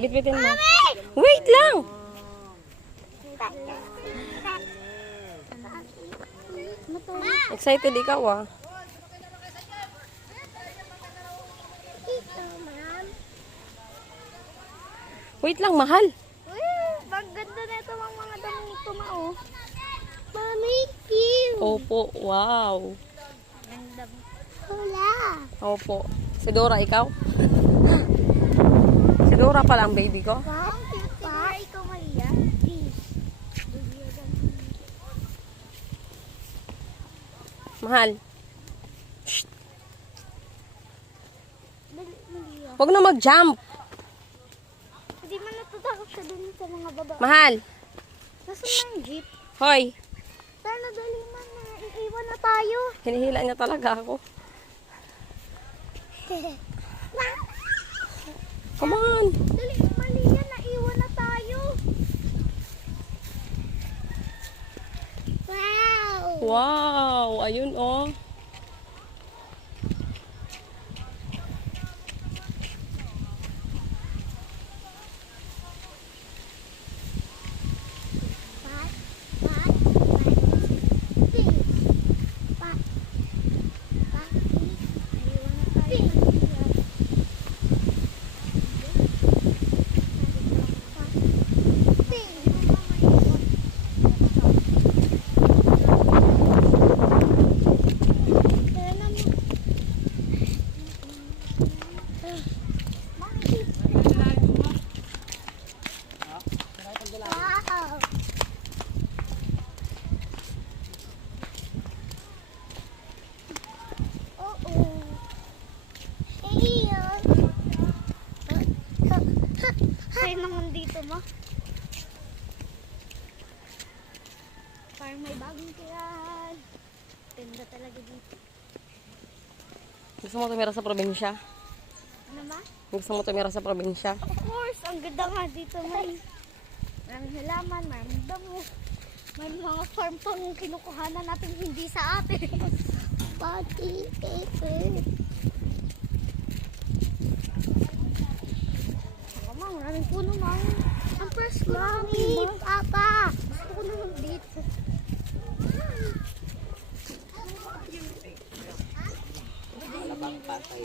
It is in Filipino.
Bitbitin mo. Wait lang! Excited ikaw ah. Wait lang, mahal. Maganda na ito mga daming tumao. Mami, cute. Opo, wow. Ganda. Wala. Opo. Si Dora, ikaw? Si Dora pala ang baby ko. Wow, cute pa. Ikaw, Maria. Mahal. Shh. Maria. Huwag na mag-jump. Hindi man natatakot siya dun sa mga baba. Mahal. Nasaan na yung jeep? Hoy. Sana dali man na. Iiwan na tayo. Hinihila niya talaga ako. Come on. Dali, Maria. Naiwan na tayo. Wow. Wow. Ayun oh. Sa'yo naman dito mo. Parang may bagong tirahan. Ganda talaga dito. Gusto mo tumira sa probinsya? Ano ba? Gusto mo tumira sa probinsya? Of course, ang ganda nga dito, May. Maraming halaman, maraming damo. May mga farm pang kinukuhanan natin hindi sa atin. Pati, maraming puno, Mami. Ang first Mami, Papa. Gusto ko naman dito. Labang patay.